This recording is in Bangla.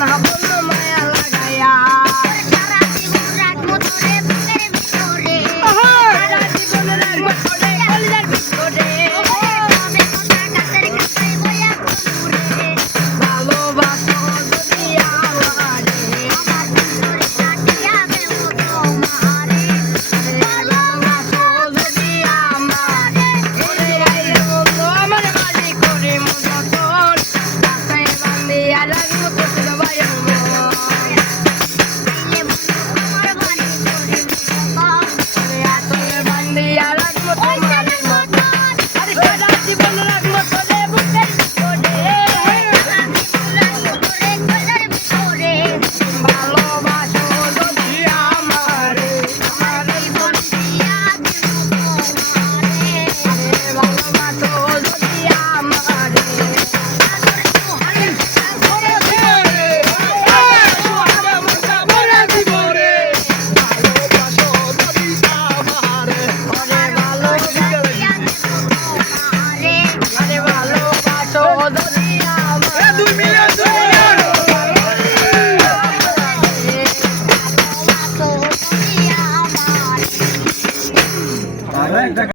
না বললো মায়া লাগাইয়া সারা জীবন রাখবো তোরে বুকের ভিতরে সারা জীবন রাখবো তোরে কলিজার ভিতরে তবে কথা কাছের কাছে বইয়া কুমুরে ভালোবাসো যদি আমারে আমার ভিতরে কাটিয়া দেব তোমারে ভালোবাসো যদি আমারে ওরে আইলো আমার বাড়ি করে মজতন কাছে বান্ধিয়া রাখবো তোর ভাইয়ের মন আমার বাড়ি করে মজতন তোরে বান্ধিয়া রাখবো তোমার মন আরে সারা জীবন রাখবো তোরে বুকের ভিতরে সারা জীবন রাখবো তোরে কলিজার ভিতরে ভালোবাসো যদি আমারে আমার জীবন দিয়া দেব তোমারে ভালোবাসো যদি আমারে ভালোবাসো যদি আমারে 2 মিলিয়ন